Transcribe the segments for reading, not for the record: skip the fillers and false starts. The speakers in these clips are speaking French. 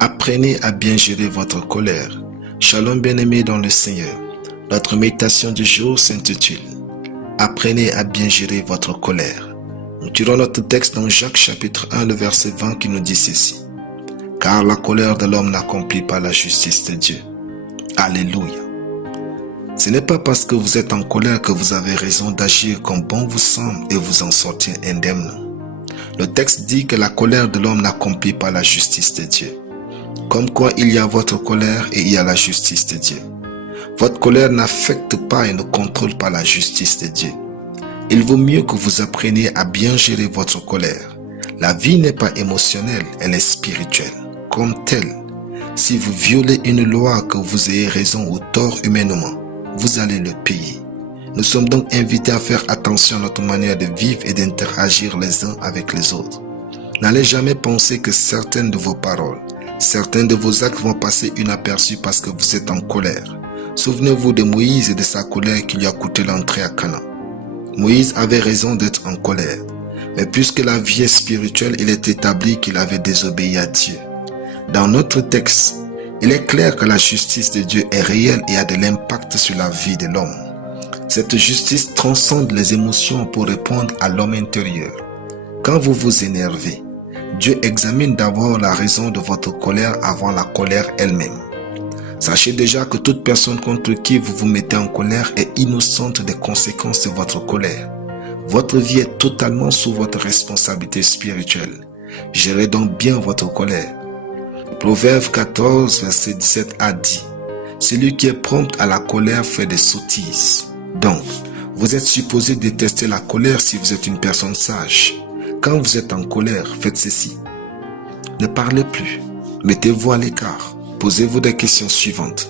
Apprenez à bien gérer votre colère. Shalom bien-aimés dans le Seigneur. Notre méditation du jour s'intitule « Apprenez à bien gérer votre colère ». Nous tirons notre texte dans Jacques chapitre 1, le verset 20 qui nous dit ceci. « Car la colère de l'homme n'accomplit pas la justice de Dieu. » Alléluia. Ce n'est pas parce que vous êtes en colère que vous avez raison d'agir comme bon vous semble et vous en sortir indemne. Le texte dit que la colère de l'homme n'accomplit pas la justice de Dieu. Comme quoi il y a votre colère et il y a la justice de Dieu. Votre colère n'affecte pas et ne contrôle pas la justice de Dieu. Il vaut mieux que vous appreniez à bien gérer votre colère. La vie n'est pas émotionnelle, elle est spirituelle. Comme telle, si vous violez une loi que vous ayez raison ou tort humainement, vous allez le payer. Nous sommes donc invités à faire attention à notre manière de vivre et d'interagir les uns avec les autres. N'allez jamais penser que certaines de vos paroles, certains de vos actes vont passer inaperçus parce que vous êtes en colère. Souvenez-vous de Moïse et de sa colère qui lui a coûté l'entrée à Canaan. Moïse avait raison d'être en colère, mais puisque la vie est spirituelle, il est établi qu'il avait désobéi à Dieu. Dans notre texte, il est clair que la justice de Dieu est réelle et a de l'impact sur la vie de l'homme. Cette justice transcende les émotions pour répondre à l'homme intérieur. Quand vous vous énervez, Dieu examine d'abord la raison de votre colère avant la colère elle-même. Sachez déjà que toute personne contre qui vous vous mettez en colère est innocente des conséquences de votre colère. Votre vie est totalement sous votre responsabilité spirituelle. Gérez donc bien votre colère. Proverbe 14, verset 17 a dit « Celui qui est prompt à la colère fait des sottises. » Donc, vous êtes supposé détester la colère si vous êtes une personne sage. Quand vous êtes en colère, faites ceci. Ne parlez plus. Mettez-vous à l'écart. Posez-vous des questions suivantes.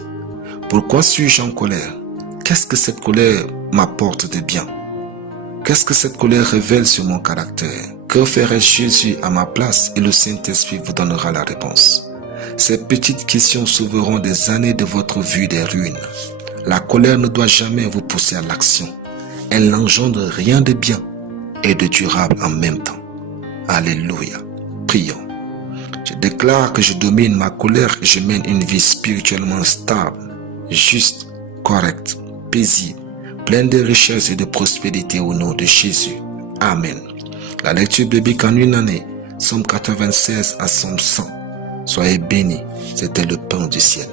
Pourquoi suis-je en colère? Qu'est-ce que cette colère m'apporte de bien? Qu'est-ce que cette colère révèle sur mon caractère? Que ferait Jésus à ma place? Et le Saint-Esprit vous donnera la réponse. Ces petites questions sauveront des années de votre vue des ruines. La colère ne doit jamais vous pousser à l'action. Elle n'engendre rien de bien et de durable en même temps. Alléluia. Prions. Je déclare que je domine ma colère et je mène une vie spirituellement stable, juste, correcte, paisible, pleine de richesse et de prospérité au nom de Jésus. Amen. La lecture biblique en une année, Psaume 96 à Psaume 100. Soyez bénis, c'était le pain du ciel.